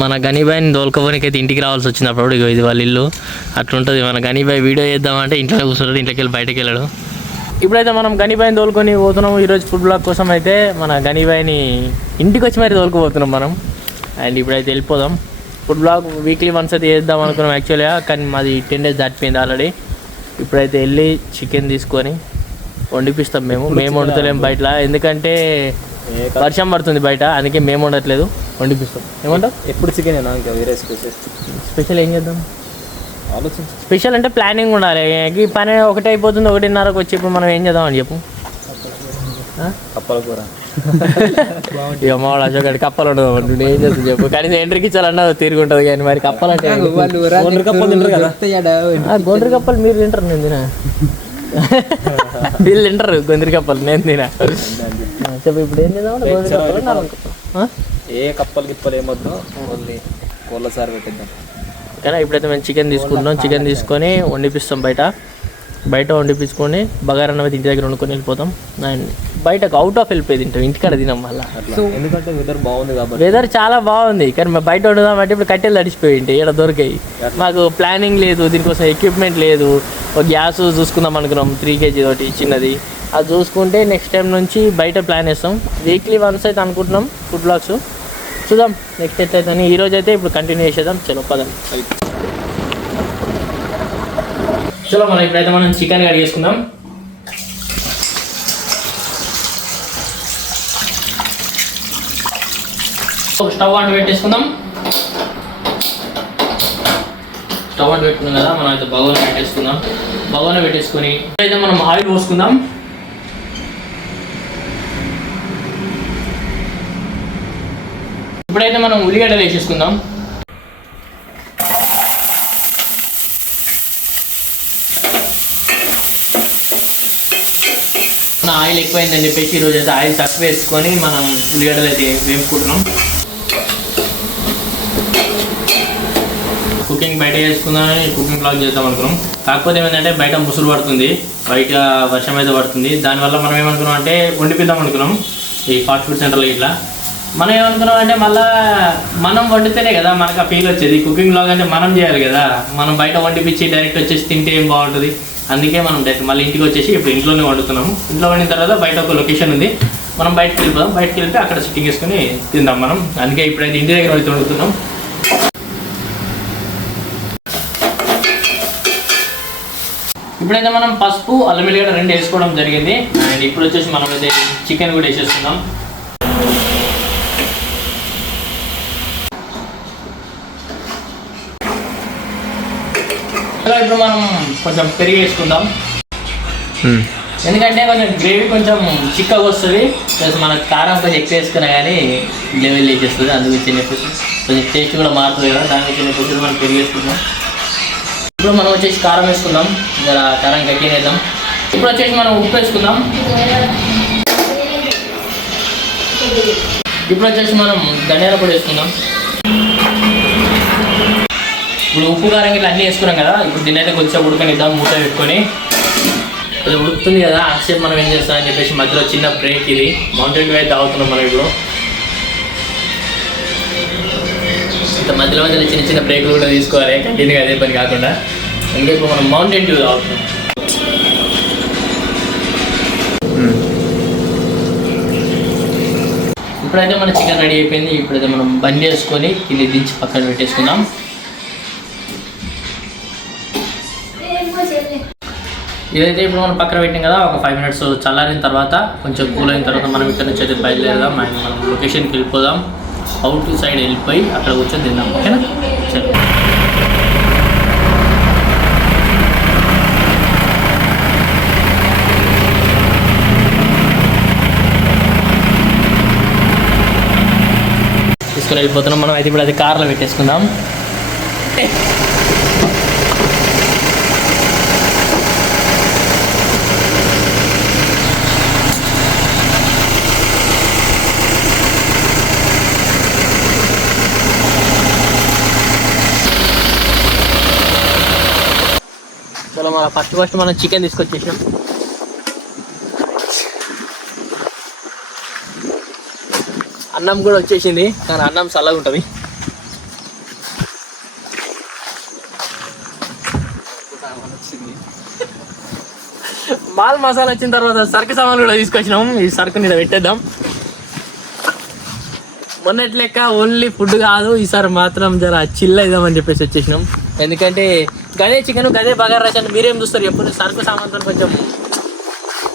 మన గనీబాయిని దోలుకోవడానికి అయితే ఇంటికి రావాల్సి వచ్చింది అప్పుడు. ఇది వాళ్ళ ఇల్లు అట్లుంటుంది. మన గనీబాయి వీడియో చేద్దామంటే ఇంట్లో కూర్చుంటాడు, ఇంట్లోకి వెళ్ళి బయటకు వెళ్ళాడు. ఇప్పుడైతే మనం గనీబాయిని తోలుకొని పోతున్నాము. ఈరోజు ఫుడ్ బ్లాగ్ కోసం అయితే మన గనీబాయిని ఇంటికి వచ్చి మరి తోలుకుపోతున్నాం మనం. అండ్ ఇప్పుడైతే వెళ్ళిపోదాం. ఫుడ్ బ్లాగ్ వీక్లీ వన్స్ అయితే చేద్దాం అనుకున్నాం యాక్చువల్గా, కానీ మాది 10 days దాటిపోయింది ఆల్రెడీ. ఇప్పుడైతే వెళ్ళి చికెన్ తీసుకొని వండిపిస్తాం. మేము వండుతలేము బయట, ఎందుకంటే వర్షం పడుతుంది బయట, అందుకే మేము వండట్లేదు, వండిపిస్తాం. ఏమంటావు? ఎప్పుడు చికెన్ ఇంకా వేరే స్పెషల్ ఏం చేద్దాం? స్పెషల్ అంటే ప్లానింగ్ ఉండాలి. ఈ పని ఒకటి అయిపోతుంది, 1:30కి వచ్చి ఇప్పుడు మనం ఏం చేద్దాం అని చెప్పు. కప్పల కూర ఇక మావాడు అశోక్ గడి కప్పలు ఉండదు అంటుండే, ఏం చేస్తుంది చెప్పు. కనీసం ఎంట్రీకి ఇచ్చాలన్నా తిరుగుంటుంది, కానీ మరి కప్పలు అంటే గొండ్రి కప్పలు తింటారు కదా. గొండ్రి కప్పలు మీరు తింటారు, నేను తినా. వీళ్ళు తింటారు గొండ్రి కప్పలు, నేను తినా. చెప్పు ఇప్పుడు ఏం చేద్దాం? ఏ కప్పలు గిప్పలు ఏమొద్దు, ఓన్లీ కోళ్ళ సారి పెట్టిద్దాం. కానీ ఇప్పుడైతే మేము చికెన్ తీసుకుంటున్నాం. చికెన్ తీసుకొని వండిపిస్తాం బయట వండిపించుకొని బగారన్నం అయితే ఇంటి దగ్గర వండుకొని వెళ్ళిపోతాం. అండ్ బయటకు అవుట్ ఆఫ్ వెళ్ళిపోయి తింటాం, ఇంటికాడ తినాం మళ్ళీ. ఎందుకంటే వెదర్ బాగుంది కాబట్టి. వెదర్ చాలా బాగుంది, కానీ మేము బయట వండుదామంటే ఇప్పుడు కట్టెలు తడిచిపోయి ఉంటాయి, ఇక్కడ దొరికాయి. మాకు ప్లానింగ్ లేదు, దీనికోసం ఎక్విప్మెంట్ లేదు. ఒక గ్యాస్ చూసుకుందాం అనుకున్నాం 3 kg తోటి చిన్నది, అది చూసుకుంటే నెక్స్ట్ టైం నుంచి బయట ప్లాన్ వేస్తాం. వీక్లీ వన్స్ అయితే అనుకుంటున్నాం ఫుడ్ బ్లాగ్స్, చూద్దాం నెక్స్ట్ ఎట్లయితే. ఈరోజు అయితే ఇప్పుడు కంటిన్యూ చేసేద్దాం. చలో పదండి. చలో మనం ఇప్పుడైతే మనం చికెన్ కడిగేసుకుందాం. స్టవ్ అంటు పెట్టేసుకుందాం. స్టవ్ అంటు పెట్టుకున్నాం కదా, మనం అయితే బగోనా పెట్టేసుకొని అయితే మనం ఆయిల్ పోసుకుందాం. ఇప్పుడైతే మనం ఉల్లిగడ్డలు వేసేసుకుందాం. ఆయిల్ ఎక్కువైందని చెప్పేసి ఈరోజు అయితే ఆయిల్ తక్కువ వేసుకొని మనం ఉల్లిగడ్డలు అయితే వేపుకుంటున్నాం. కుకింగ్ బయట చేసుకుందామని కుకింగ్ బ్లాగ్ చేద్దాం అనుకున్నాం. కాకపోతే ఏమైందంటే బయట ముసురు పడుతుంది, బయట వర్షం అయితే పడుతుంది. దానివల్ల మనం ఏమనుకున్నాం అంటే వండిపిద్దాం అనుకున్నాం ఈ ఫాస్ట్ ఫుడ్ సెంటర్లో. ఇట్లా మనం ఏమనుకున్నాం అంటే మళ్ళీ మనం వండితేనే కదా మనకు ఆ ఫీల్ వచ్చేది. కుకింగ్ బ్లాగ్ అంటే మనం చేయాలి కదా, మనం బయట వండిపించి డైరెక్ట్ వచ్చేసి తింటే ఏం బాగుంటుంది. అందుకే మనం డైరెక్ట్ మళ్ళీ ఇంటికి వచ్చేసి ఇప్పుడు ఇంట్లోనే వండుతున్నాము. ఇంట్లో వండిన తర్వాత బయట ఒక లొకేషన్ ఉంది, మనం బయటకు వెళ్ళిపోదాం. బయటకు వెళ్తే అక్కడ సిట్టింగ్ వేసుకొని తిందాం మనం. అందుకే ఇప్పుడైతే ఇంటి దగ్గర అయితే వండుతున్నాం. ఇప్పుడైతే మనం పసుపు, అల్లం వెల్లిగడ్డ 2 వేసుకోవడం జరిగింది. అండ్ ఇప్పుడు వచ్చేసి మనం అయితే చికెన్ కూడా వేసేస్తున్నాం. ఇప్పుడు మనం కొంచెం పెరిగి వేసుకుందాం, ఎందుకంటే కొంచెం గ్రేవీ కొంచెం చిక్కగా వస్తుంది. ప్లస్ మనకు కారం కొంచెం ఎక్కువ వేసుకున్నా కానీ లెవెల్ వేసేస్తుంది, అందుకు చెప్పేసి కొంచెం టేస్ట్ కూడా మారుతుంది కదా, దానికి చెప్పేసి మనం పెరిగి వేసుకుందాం. ఇప్పుడు మనం వచ్చేసి కారం వేసుకుందాం, జర కారం గట్టిగా వేద్దాం. ఇప్పుడు వచ్చేసి మనం ఉప్పు వేసుకుందాం. ఇప్పుడు వచ్చేసి మనం ధనియాల పొడి వేసుకుందాం. ఇప్పుడు ఉప్పు కారం ఇట్లా అన్నీ వేసుకున్నాం కదా, ఇప్పుడు దీన్ని అయితే కొంచెం ఉడకనిద్దాం. మూత పెట్టుకొని అది ఉడుకుతుంది కదా, ఆసేపు మనం ఏం చేస్తామని చెప్పేసి మధ్యలో చిన్న బ్రేక్, ఇది మౌంటైన్ డ్యూ అయితే తాగుతున్నాం మనం. ఇప్పుడు ఇంత మధ్యలో చిన్న చిన్న బ్రేక్లు కూడా తీసుకోవాలి, కంటిన్యూగా అదే పని కాకుండా. అందుకే ఇప్పుడు మనం మౌంటైన్ డ్యూ తాగుతున్నాం. ఇప్పుడైతే మన చికెన్ రెడీ అయిపోయింది. ఇప్పుడైతే మనం బంద్ చేసుకొని కింద దించి పక్కన పెట్టేసుకుందాం. ఇదైతే ఇప్పుడు మనం పక్కన పెట్టాం కదా, ఒక 5 minutes చల్లారిన తర్వాత కొంచెం కూల్ అయిన తర్వాత మనం ఇక్కడ నుంచి అయితే బయలుదేరదాం. మనం లొకేషన్కి వెళ్ళిపోదాం. అవుట్ సైడ్ వెళ్ళిపోయి అక్కడ కూర్చొని తిందాం, ఓకేనా? సరే. తీసుకొని వెళ్ళిపోతున్నాం మనం. అయితే ఇప్పుడు అది కార్లో పెట్టేసుకుందాం. చలో మన ఫస్ట్ మనం చికెన్ తీసుకొచ్చేసాం. అన్నం కూడా వచ్చేసింది, కానీ అన్నం చల్లగా ఉంటుంది. మాల్ మసాలా వచ్చిన తర్వాత సరుకు సామాన్లు కూడా తీసుకొచ్చినాం. ఈ సరుకుని ఇక్కడ పెట్టేద్దాం. మొన్నటి లెక్క ఓన్లీ ఫుడ్ కాదు, ఈసారి మాత్రం జర చిల్ అయిదామని చెప్పేసి వచ్చేసినాం. ఎందుకంటే గదే చికెన్ గదే బగారా రైస్ అంటే మీరేం చూస్తారు ఎప్పుడు సరుకు సామాన్తో కొంచెం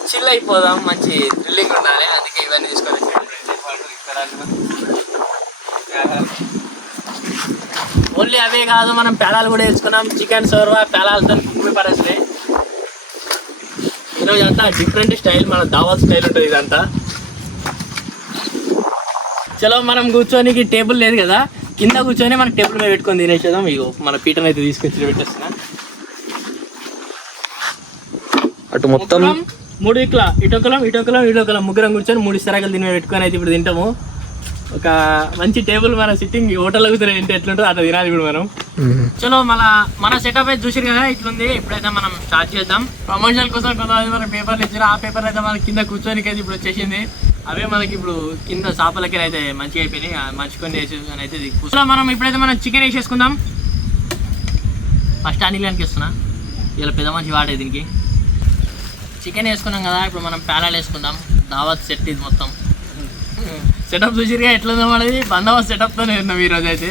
చిల్ అయిపోదాం, మంచి థ్రిల్లింగ్ ఉండాలి. అందుకే ఇవన్నీ తీసుకొని వచ్చాను. ఓన్లీ అవే కాదు, మనం పేలాలు కూడా వేసుకున్నాం. చికెన్ సోర్వా పేలాలతో కుమ్మి పరేసినాయి. ఈరోజు అంతా డిఫరెంట్ స్టైల్, మన దావత్ స్టైల్ ఉంటుంది ఇదంతా. చలో మనం కూర్చోనికి టేబుల్ లేదు కదా, కింద కూర్చొని మన టేబుల్ మీద పెట్టుకొని తినేసేద్దాం. ఇగో మన పీటను అయితే తీసుకొచ్చి పెట్టేస్తున్నా. అటు మొత్తం 3 దిక్కుల ఇటొకలం ముగ్గురం కూర్చొని 3 ఇస్తరాకులు తిని పెట్టుకొని అయితే ఇప్పుడు తింటాము. ఒక మంచి టేబుల్ మన సిట్టింగ్ హోటల్లో కూర్చొని తింటే ఎట్లుంటుందో అట్లా తినాలి ఇప్పుడు మనం. చలో మన సెటప్ అయితే చూసారు కదా ఇట్లుంది. ఇప్పుడైతే మనం స్టార్ట్ చేద్దాం. ప్రమోషన్ కోసం కొంతమంది మన పేపర్లు ఇచ్చారు, ఆ పేపర్ అయితే మనకి కింద కూర్చొనికి అయితే ఇప్పుడు వచ్చేసింది. అవే మనకి ఇప్పుడు కింద చేపలకి అయితే మంచిగా అయిపోయినాయి, మంచుకొని వేసేసుకొని అయితే కూర్చో. మనం ఇప్పుడైతే మనం చికెన్ వేసేసుకుందాం. ఫస్ట్ అనిలానికి ఇస్తున్నా, ఇలా పెద్ద మంచి వాడే దీనికి. చికెన్ వేసుకున్నాం కదా, ఇప్పుడు మనం పేలాలు వేసుకుందాం. దావత్ సెట్ ఇది మొత్తం సెటప్ చూసిరుగా ఎట్లుందో మనది. బందోబస్తు సెటప్తోనే ఉన్నాం ఈరోజు అయితే.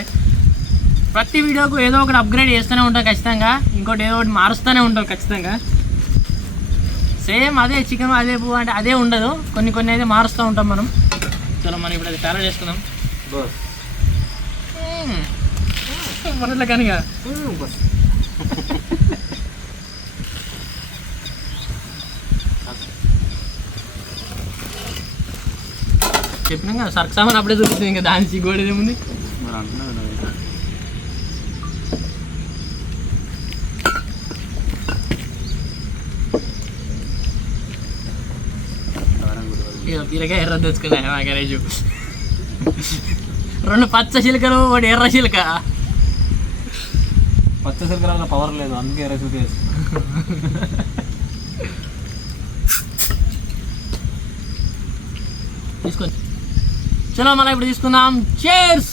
ప్రతి వీడియోకు ఏదో ఒకటి అప్గ్రేడ్ చేస్తూనే ఉంటాం ఖచ్చితంగా, ఇంకోటి ఏదో ఒకటి మారుస్తూనే ఉంటాం ఖచ్చితంగా. సేమ్ అదే చికెన్ అదే పువ్వు అంటే అదే ఉండదు, కొన్ని అయితే మారుస్తూ ఉంటాం మనం. చలో మనం ఇప్పుడు అది పేలాలు వేసుకుందాం. మనట్లా కానీ చెప్పినాం కదా సరుకు సామాన్ అప్పుడే చూపిస్తుంది, ఇంకా దాని సిగ్గోడేది ఏముంది. బీరకాయ ఎర్ర తెచ్చుకున్నా మా గణేష్. 2 పచ్చ చిలుకలు 1 ఎర్ర చిలుక. పచ్చ చిలుకల పవర్ లేదు, అందుకే ఎర్ర చిలుక తీసుకొని చలో మనం ఇప్పుడు తీసుకుందాం. చేర్స్.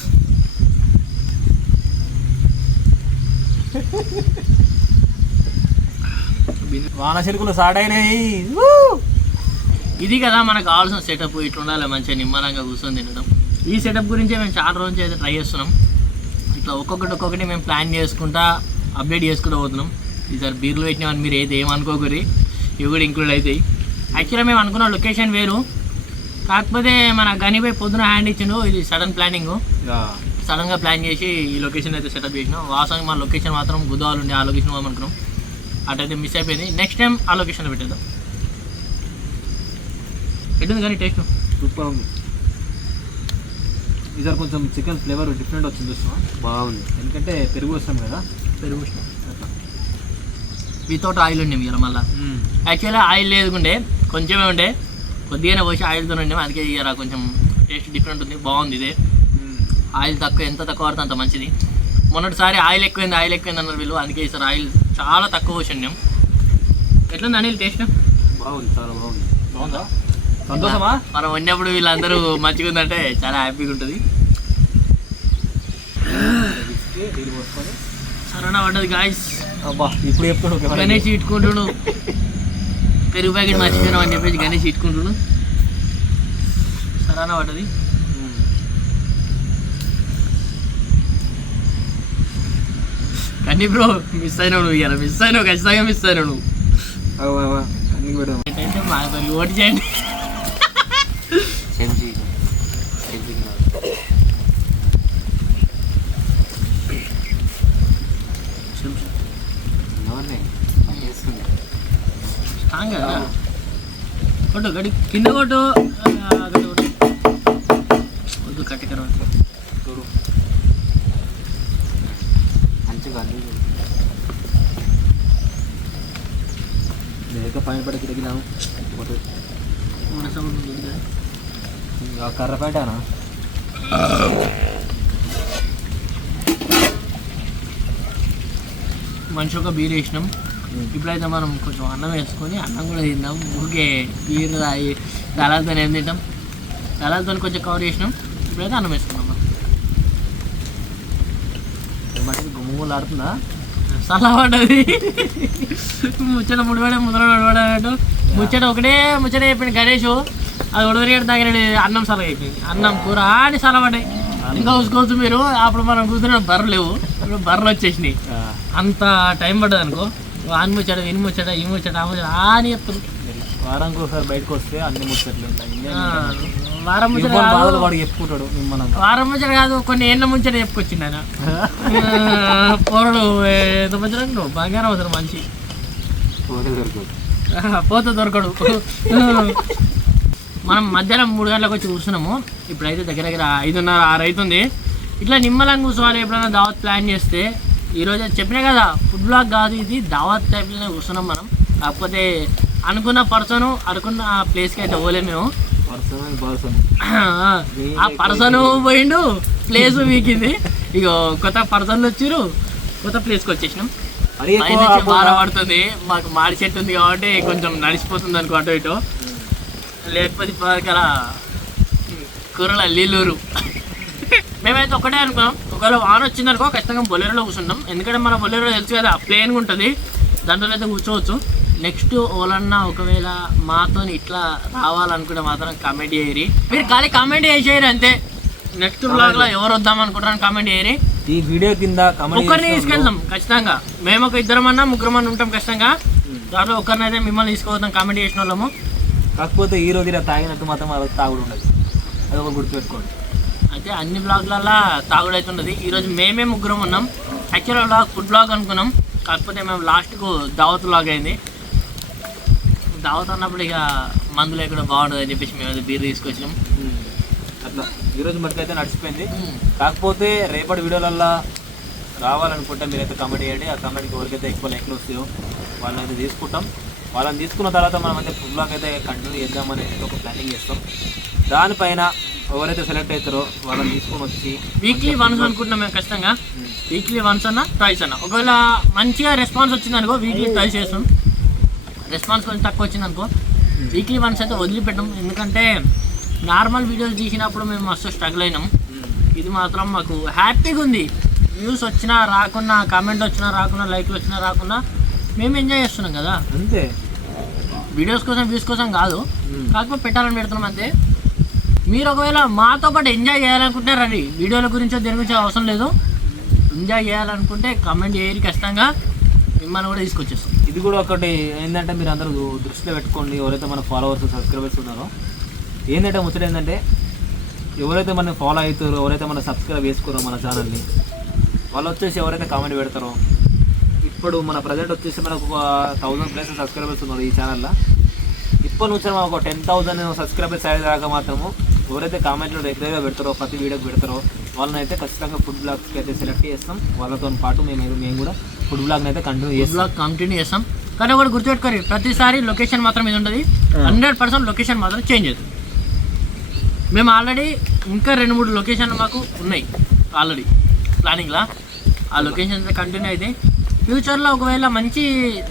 వాన చిలుకలు స్టార్ట్ అయినాయి. ఇది కదా మనకు కావాల్సిన సెటప్. ఇట్లా ఉండాలి, మంచిగా నిమ్మలంగా కూర్చొని తినడం. ఈ సెటప్ గురించే మేము చాలా రోజు అయితే ట్రై చేస్తున్నాం. ఇట్లా ఒక్కొక్కటి మేము ప్లాన్ చేసుకుంటా అప్డేట్ చేసుకుంటూ పోతున్నాం. ఈసారి బీర్లు పెట్టినామని మీరు అయితే ఏమనుకోకరి, ఇవి కూడా ఇంక్లూడ్ అవుతాయి. యాక్చువల్గా మేము అనుకున్న లొకేషన్ వేరు, కాకపోతే మన గనిపై పొద్దున హ్యాండ్ ఇచ్చిండు. ఇది సడన్ ప్లానింగ్, సడన్గా ప్లాన్ చేసి ఈ లొకేషన్ అయితే సెటప్ చేసినాం. వాస్తవంగా మన లొకేషన్ మాత్రం గుదాలు ఉండే, ఆ లొకేషన్ అనుకున్నాం. అటైతే మిస్ అయిపోయింది. నెక్స్ట్ టైం ఆ లొకేషన్లో పెట్టేద్దాం. ఎట్టుంది కానీ టేస్ట్ సూపర్ ఉంది. ఈసారి కొంచెం చికెన్ ఫ్లేవర్ డిఫరెంట్ వచ్చింది, చూస్తున్నా బాగుంది. ఎందుకంటే పెరుగు వస్తాం కదా, పెరుగు వస్తాం వితౌట్ ఆయిల్ ఉండే మీరు మళ్ళీ. యాక్చువల్గా ఆయిల్ లేదుకుండే, కొంచెమే ఉండే, కొద్దిగానే పోసి ఆయిల్తో ఉండే. అందుకే ఇక కొంచెం టేస్ట్ డిఫరెంట్ ఉంది, బాగుంది. ఇదే ఆయిల్ తక్కువ, ఎంత తక్కువ పడితే అంత మంచిది. మొన్నటిసారి ఆయిల్ ఎక్కువైంది అన్నారు వీళ్ళు, అందుకే ఈసారి ఆయిల్ చాలా తక్కువ పోసి ఉండాం. ఎట్లుంది అనిల్ టేస్ట్? బాగుంది, చాలా బాగుంది. బాగుందా? సంతోషమా? మనం వండినప్పుడు వీళ్ళందరూ మంచిగా ఉందంటే చాలా హ్యాపీగా ఉంటుంది. సరేనా పడ్డది గాయస్. ఇప్పుడు చెప్తాడు గణేష్ ఇట్టుకుంటుడు, పెరుగు ప్యాకెట్ మర్చిపోయినాం అని చెప్పేసి గణేష్ ఇట్టుకుంటుడు. సరేనా పడ్డది. కానీ బ్రో మిస్ అయినావు నువ్వు, ఇవాళ మిస్ అయినావు, ఖచ్చితంగా మిస్ అయినావు నువ్వు. ఏంటంటే మా ఓటు చేయండి. స్ట్రాంగ్ కదా కొట్టు, గడి కింద కొట్టు, వద్దు కట్టెకర పైన పడి కిరికినాము కర్ర పెట్టానా. మనిషి ఒక బీర్ వేసినాం. ఇప్పుడైతే మనం కొంచెం అన్నం వేసుకొని అన్నం కూడా తిందాం. ఊరికే బీర్ తాగి దళాలతో ఏం తింటాం, దళాలతో కొంచెం కవర్ చేసినాం. ఇప్పుడైతే అన్నం వేసుకున్నాం. మట్టి గుమ్మలు ఆడుతుందా? చల్లబడ్డది ముచ్చట ముడిపడే ముచ్చట ఒకటే ముచ్చట చెప్పింది గణేష్. అది ఉడవరిగడ తగిన అన్నం సలహా అయిపోయింది. అన్నం కూర అని చల్లబడ్డాయి. ఇంకా చూసుకోవచ్చు మీరు. అప్పుడు మనం కూర్చున్న బర్రెలు లేవు, ఇప్పుడు బర్రెలు వచ్చేసినాయి. అంత టైం పడ్డది అనుకో. అని ముచ్చట ఇన్ని ముచ్చట ఈ ముచ్చట ఆ ముచ్చట అని చెప్తారు. వారానికి ఒకసారి బయటకు వస్తే అన్ని ముచ్చట్లు ఉంటాయి. వారం ముచ్చట వాడు చెప్పుకుంటాడు వారం ముచ్చట కాదు, కొన్ని ఏళ్ళ ముచ్చట చెప్పుకొచ్చింది ఆయన. పోరడు ఎంత ముచ్చట నువ్వు బంగారం అవుతారు మంచి పోతే దొరకడు. మనం మధ్యాహ్నం 3 గంటలకు వచ్చి కూర్చున్నాము. ఇప్పుడైతే దగ్గర 5:30 6 అవుతుంది. ఇట్లా నిమ్మలంగా కూర్చోవాలి. ఎప్పుడైనా దావత్ ప్లాన్ చేస్తే ఈరోజు చెప్పినా కదా, ఫుడ్ బ్లాగ్ కాదు ఇది, దావత్ టైప్లోనే కూర్చున్నాం మనం. కాకపోతే అనుకున్న పర్సన్ అనుకున్న ప్లేస్కి అయితే పోలేము మేము. ఆ పర్సన్ పోయిండు, ప్లేస్ వీకింది. ఇక కొత్త పర్సన్లు వచ్చిర్రు, కొత్త ప్లేస్కి వచ్చేసినాం. బాగా పడుతుంది, మాకు మాడి చెట్టు ఉంది కాబట్టి కొంచెం నడిచిపోతుంది అనుకో అటు ఇటు. లేకపోతే ఇక్కడ కూరల లీలూరు. మేమైతే ఒకటే అనుకున్నాం, ఒకవేళ వాన వచ్చిందనుకో ఖచ్చితంగా బొలెరోలో కూర్చుంటాం. ఎందుకంటే మన బొలెరో తెలుసు కదా, ప్లేన్గా ఉంటుంది, దాంట్లో అయితే కూర్చోవచ్చు. నెక్స్ట్ ఓలన్నా ఒకవేళ మాతో ఇట్లా రావాలనుకుంటే మాత్రం కామెంట్ చేయరి. మీరు ఖాళీ కామెంట్ చేసేయరు అంతే. నెక్స్ట్ బ్లాగ్లో ఎవరు వద్దాం అనుకుంటారని కామెంట్ చేయరి. ఈ వీడియో కింద ఒకరిని తీసుకెళ్తాం ఖచ్చితంగా. మేము ఒక 2 3 ఉంటాం ఖచ్చితంగా. దాంట్లో ఒకరినైతే మిమ్మల్ని తీసుకుపోతాం కామెంట్ చేసిన వాళ్ళము. కాకపోతే ఈ రోజు ఇలా తాగినట్టు మాత్రం ఆ రోజు తాగుడు ఉండదు, అది ఒక గుర్తుపెట్టుకోండి. అయితే అన్ని బ్లాగ్లలో తాగుడు అవుతున్నది. ఈరోజు మేమే 3 ఉన్నాం. యాక్చువల్ బ్లాగ్ ఫుడ్ బ్లాగ్ అనుకున్నాం, కాకపోతే మేము లాస్ట్కు దావత్ బ్లాగ్ అయింది. దావత్ అన్నప్పుడు ఇక మందులు ఎక్కడ బాగుంటుంది అని చెప్పేసి మేము బీర్ తీసుకొచ్చినాం. అట్లా ఈరోజు మటుకైతే నడిచిపోయింది. కాకపోతే రేపటి వీడియోలల్లో రావాలనుకుంటే మీరైతే కామెంట్ చేయండి. ఆ కామెంట్కి ఎవరికైతే ఎక్కువ లైక్లు వస్తాయో వాళ్ళని అయితే తీసుకుంటాం. వాళ్ళని తీసుకున్న తర్వాత మనం అయితే ఫుడ్ బ్లాగ్ అయితే కంటిన్యూ చేద్దామని ఒక ప్లానింగ్ చేస్తాం. దానిపైన ఎవరైతే సెలెక్ట్ అవుతారో వాళ్ళని తీసుకొని వచ్చి వీక్లీ వన్స్ అనుకుంటున్నాం మేము ఖచ్చితంగా. వీక్లీ వన్స్ అన్నా ట్రైస్ అన్నా. ఒకవేళ మంచిగా రెస్పాన్స్ వచ్చిందనుకో వీక్లీ ట్రైస్ చేస్తాం. రెస్పాన్స్ కొంచెం తక్కువ వచ్చిందనుకో వీక్లీ వన్స్ అయితే వదిలిపెట్టాం. ఎందుకంటే నార్మల్ వీడియోస్ తీసినప్పుడు మేము మస్తు స్ట్రగుల్ అయినాం. ఇది మాత్రం మాకు హ్యాపీగా ఉంది. వ్యూస్ వచ్చినా రాకున్నా, కామెంట్లు వచ్చినా రాకున్నా, లైక్లు వచ్చినా రాకున్నా మేము ఎంజాయ్ చేస్తున్నాం కదా. అంతే, వీడియోస్ కోసం వ్యూస్ కోసం కాదు, కాకపోతే పెట్టాలని పెడుతున్నాం అంతే. మీరు ఒకవేళ మాతో పాటు ఎంజాయ్ చేయాలనుకుంటారండి, వీడియోల గురించో దేని గురించి అవసరం లేదు. ఎంజాయ్ చేయాలనుకుంటే కామెంట్ చేయరు, ఖచ్చితంగా మిమ్మల్ని కూడా తీసుకొచ్చేస్తాం. ఇది కూడా ఒకటి ఏంటంటే మీరు అందరూ దృష్టిలో పెట్టుకోండి. ఎవరైతే మన ఫాలోవర్స్ సబ్స్క్రైబర్స్ ఉన్నారో ఏంటంటే ముచ్చట ఏంటంటే ఎవరైతే మనం ఫాలో అవుతారో, ఎవరైతే మనం సబ్స్క్రైబ్ చేసుకోరో మన ఛానల్ని, వాళ్ళు వచ్చేసి ఎవరైతే కామెంట్ పెడతారో, ఇప్పుడు మన ప్రజెంట్ వచ్చేసి మనకు 1000+ సబ్స్క్రైబర్స్ ఉన్నారు ఈ ఛానల్లో. ఇప్పటి నుంచి మనం ఒక 10,000 సబ్స్క్రైబర్స్ అయ్యేదాకా మాత్రము ఎవరైతే కామెంట్లు రెగ్యులర్గా పెడతారో, ప్రతి వీడియోకి పెడతారో వాళ్ళని అయితే ఖచ్చితంగా ఫుడ్ బ్లాగ్స్కి అయితే సెలెక్ట్ చేస్తాం. వాళ్ళతో పాటు మేము కూడా ఫుడ్ బ్లాగ్ని అయితే కంటిన్యూ చేస్తాం. కానీ ఒకటి గుర్తుపెట్టుకోరు, ప్రతిసారి లొకేషన్ మాత్రం ఇది ఉంటుంది. 100% లొకేషన్ మాత్రం చేంజ్ అవుతుంది. మేము ఆల్రెడీ ఇంకా 2-3 లొకేషన్లు మాకు ఉన్నాయి ఆల్రెడీ ప్లానింగ్లో. ఆ లొకేషన్ అయితే కంటిన్యూ అయితే ఫ్యూచర్లో ఒకవేళ మంచి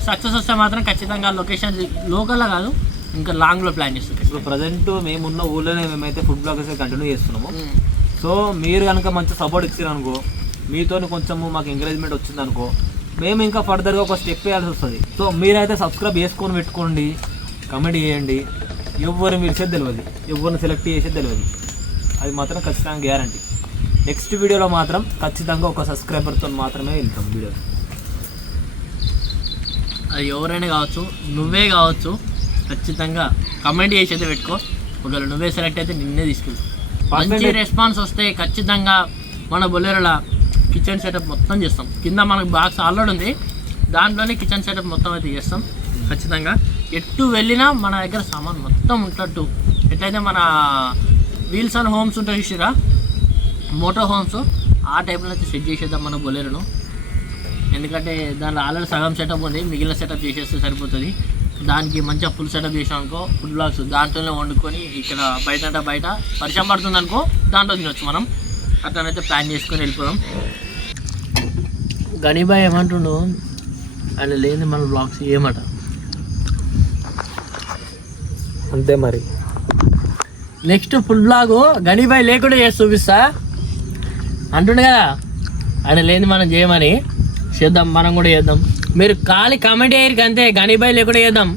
సక్సెస్ వస్తే మాత్రం ఖచ్చితంగా లొకేషన్ లోకల్లో కాదు ఇంకా లాంగ్లో ప్లాన్ చేస్తాం. ఇప్పుడు ప్రజెంట్ మేమున్న ఊళ్ళోనే మేమైతే ఫుడ్ బ్లాగ్స్ కంటిన్యూ చేస్తున్నాము. సో మీరు కనుక మంచి సపోర్ట్ ఇచ్చారనుకో, మీతో కొంచెము మాకు ఎంకరేజ్మెంట్ వచ్చిందనుకో, మేము ఇంకా ఫర్దర్గా ఒక స్టెప్ వేయాల్సి వస్తుంది. సో మీరైతే సబ్స్క్రైబ్ చేసుకొని పెట్టుకోండి, కమెంట్ చేయండి. ఎవరు మీరు చేసేది తెలియదు, ఎవరిని సెలెక్ట్ చేసేది తెలియదు, అది మాత్రం ఖచ్చితంగా గ్యారంటీ. నెక్స్ట్ వీడియోలో మాత్రం ఖచ్చితంగా ఒక సబ్స్క్రైబర్తో మాత్రమే వెళ్తాం వీడియో. అది ఎవరైనా కావచ్చు, నువ్వే కావచ్చు, ఖచ్చితంగా కమెంట్ చేసి అయితే పెట్టుకో. ఒకవేళ నువ్వే సెలెక్ట్ అయితే నిన్నే తీసుకెళ్తాం. మంచి రెస్పాన్స్ వస్తే ఖచ్చితంగా మన బొలెరోలో కిచెన్ సెటప్ మొత్తం చేస్తాం. కింద మనకు బాక్స్ ఆల్రెడీ ఉంది, దాంట్లోనే కిచెన్ సెటప్ మొత్తం అయితే చేస్తాం ఖచ్చితంగా. ఎటు వెళ్ళినా మన దగ్గర సామాన్ మొత్తం ఉంటట్టు, ఎట్లయితే మన వీల్స్ అండ్ హోమ్స్ ఉంటాయి చూసిరా, మోటార్ హోమ్స్, ఆ టైప్లో అయితే సెట్ చేసేద్దాం మన బొలెరోను. ఎందుకంటే దాంట్లో ఆల్రెడీ సగం సెటప్ ఉంది, మిగిలిన సెటప్ చేసేస్తే సరిపోతుంది. దానికి మంచిగా ఫుల్ సెటప్ చేసాం అనుకో, ఫుడ్ బ్లాగ్స్ దాంట్లోనే వండుకొని ఇక్కడ బయట పరిచయం పడుతుంది అనుకో, దాంట్లో తినొచ్చు మనం. అట్లనైతే ప్లాన్ చేసుకొని వెళ్ళిపోదాం. గణిబాయ్ ఏమంటుండు, ఆయన లేని మన బ్లాగ్స్ ఏమట అంతే. మరి నెక్స్ట్ ఫుడ్ బ్లాగు గణిబాయ్ లేకుండా చేసి చూపిస్తా అంటుండు కదా, ఆయన లేని మనం చేయమని. చేద్దాం, మనం కూడా చేద్దాం. మీరు ఖాళీ కామెంట్ చేయరు అంతే, గనిబాయ్ లేకుండా చేద్దాం.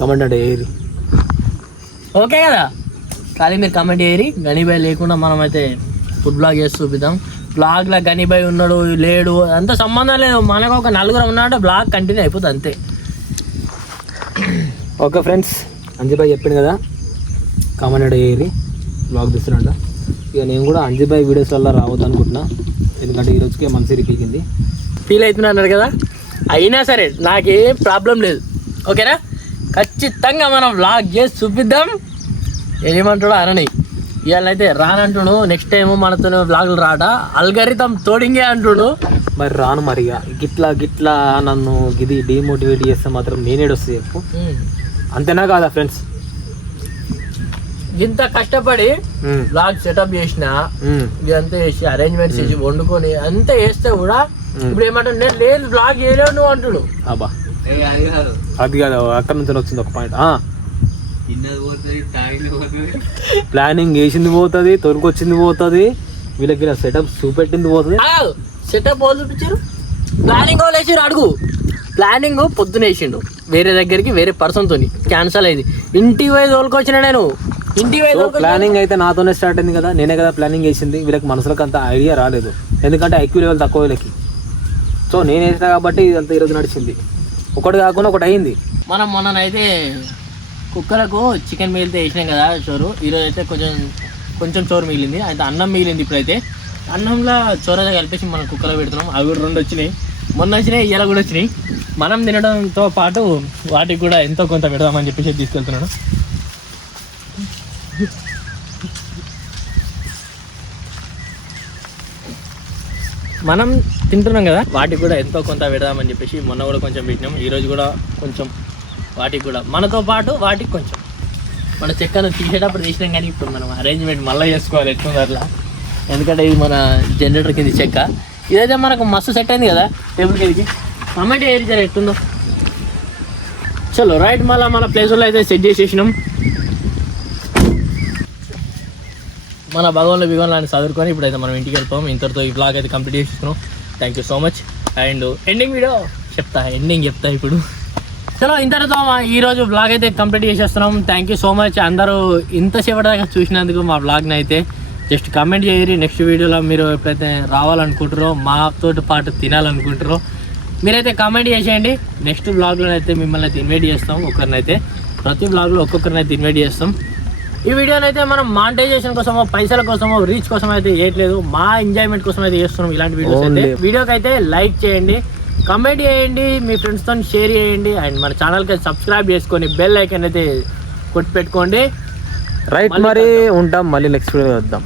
కమెంట్ అంటే ఏది ఓకే కదా, ఖాళీ మీరు కామెంట్ చేయరు. గనిబాయ్ లేకుండా మనం అయితే ఫుడ్ బ్లాగ్ చేసి చూపిద్దాం. బ్లాగ్లో గనిబాయ్ ఉన్నాడు లేడు అంత సంబంధం లేదు, మనకు ఒక నలుగురు ఉన్నాడు బ్లాగ్ కంటిన్యూ అయిపోతుంది అంతే. ఓకే ఫ్రెండ్స్, అంజీబాయ్ చెప్పింది కదా కామెంట్ అంటే ఏది బ్లాగ్ తీస్తున్నా. ఇక నేను కూడా అంజీబాయ్ వీడియోస్ వల్ల రావద్దు అనుకుంటున్నా, ఎందుకంటే ఈ రోజుకే మనసు పీకింది. ఫీల్ అవుతున్నారు కదా, అయినా సరే నాకేం ప్రాబ్లం లేదు. ఓకేనా, ఖచ్చితంగా మనం వ్లాగ్ చేసి చూపిద్దాం. ఏమంటాడు అనని ఇవాళ అయితే రానంటుడు, నెక్స్ట్ టైం మనతో వ్లాగులు రాట అల్గరితం తోడింగే అంటుడు. మరి రాను, మరి గిట్లా నన్ను ఇది డిమోటివేట్ చేస్తే మాత్రం నేనేడొస్తుంది చెప్పు, అంతేనా కాదా ఫ్రెండ్స్? ఇంత కష్టపడి వ్లాగ్ సెటప్ చేసిన ఇదంతా చేసి అరేంజ్మెంట్స్ చేసి వండుకొని అంతా చేస్తే కూడా ఇప్పుడు ఏమంటాడు, నేను లేదు వ్లాగ్ చేయలేవు నువ్వు అంటుడు. అబ్బా అది కాదు, అక్కడ నుంచి వచ్చింది ఒక పాయింట్. ప్లానింగ్ వేసింది పోతుంది, తొలికొచ్చింది పోతుంది, వీళ్ళకి ఇలా సెటప్ చూపెట్టింది పోతుంది. సెటప్ వాళ్ళు చూపించారు, ప్లానింగ్ వాళ్ళు వేసారు. అడుగు, ప్లానింగ్ పొద్దున వేసిండు వేరే దగ్గరికి, వేరే పర్సన్తో క్యాన్సల్ అయింది. ఇంటికి పోయి తోలుకొచ్చిన నేను, ఇంటికి పోయి ప్లానింగ్ అయితే నాతోనే స్టార్ట్ అయింది కదా, నేనే కదా ప్లానింగ్ వేసింది. వీళ్ళకి మనసులకు అంత ఐడియా రాలేదు, ఎందుకంటే ఐక్యూ లెవెల్ తక్కువ వీళ్ళకి. సో నేను వేసిన కాబట్టి ఇదంతా ఈరోజు నడిచింది, ఒకటి కాకుండా ఒకటి అయింది. మనం మొన్ననైతే కుక్కలకు చికెన్ మిగిలితే వేసినాం కదా చోరు, ఈరోజు అయితే కొంచెం చోరు మిగిలింది, అయితే అన్నం మిగిలింది. ఇప్పుడైతే అన్నంలో చోరు అయితే కలిపేసి మనం కుక్కలో పెడుతున్నాం. అవి కూడా 2 వచ్చినాయి, మొన్న వచ్చినాయి, ఇవాళ కూడా వచ్చినాయి. మనం తినడంతో పాటు వాటికి కూడా ఎంతో కొంత పెడదామని చెప్పేసి తీసుకెళ్తున్నాను. మనం తింటున్నాం కదా, వాటికి కూడా ఎంతో కొంత పెడదామని చెప్పేసి మొన్న కూడా కొంచెం పెట్టినాం, ఈరోజు కూడా కొంచెం వాటికి కూడా, మనతో పాటు వాటికి కొంచెం. మన చెక్కను తీసేటప్పుడు తీసినాం కానీ ఇప్పుడు మనం అరేంజ్మెంట్ మళ్ళీ చేసుకోవాలి ఎట్లుంది అట్లా, ఎందుకంటే ఇది మన జనరేటర్ కింద చెక్క. ఇదైతే మనకు మస్తు సెట్ అయింది కదా టేబుల్ కిందకి. కమెంట్ ఏరిచారు ఎట్టుందో. చలో రైట్, మళ్ళీ మన ప్లేస్లో అయితే సెట్ చేసేసినాం. మన భగవాన్లో బిగవన్లు చదువుకొని ఇప్పుడైతే మనం ఇంటికి వెళ్తాం. ఇంతటితో ఈ బ్లాగ్ అయితే కంప్లీట్ చేస్తున్నాం. Thank you so much. And ending video ending చెప్తా ఇప్పుడు. చలో ఇంతటితో ఈరోజు బ్లాగ్ అయితే కంప్లీట్ చేసేస్తున్నాం. థ్యాంక్ యూ సో మచ్ అందరూ ఇంతసేపటి దాకా చూసినందుకు. మా బ్లాగ్ని అయితే జస్ట్ కమెంట్ చేయరు, నెక్స్ట్ వీడియోలో మీరు ఎప్పుడైతే రావాలనుకుంటారో, మాతో పాటు తినాలనుకుంటారో మీరైతే కామెంట్ చేసేయండి. నెక్స్ట్ బ్లాగ్లో అయితే మిమ్మల్ని అయితే ఇన్వైట్ చేస్తాం. ఒకరినైతే ప్రతి బ్లాగ్లో ఒక్కొక్కరినైతే ఇన్వైట్ చేస్తాం. ఈ వీడియోని అయితే మనం మానిటైజేషన్ కోసమో, పైసల కోసమో, రీచ్ కోసం అయితే చేయట్లేదు, మా ఎంజాయ్మెంట్ కోసం అయితే చేస్తున్నాం ఇలాంటి వీడియోస్ అయితే. వీడియోకి అయితే లైక్ చేయండి, కమెంట్ చేయండి, మీ ఫ్రెండ్స్తో షేర్ చేయండి, అండ్ మన ఛానల్కి సబ్స్క్రైబ్ చేసుకొని బెల్ ఐకాన్ అయితే కొట్టి పెట్టుకోండి. రైట్, మరి ఉంటాం, మళ్ళీ నెక్స్ట్ వీడియో వద్దాం.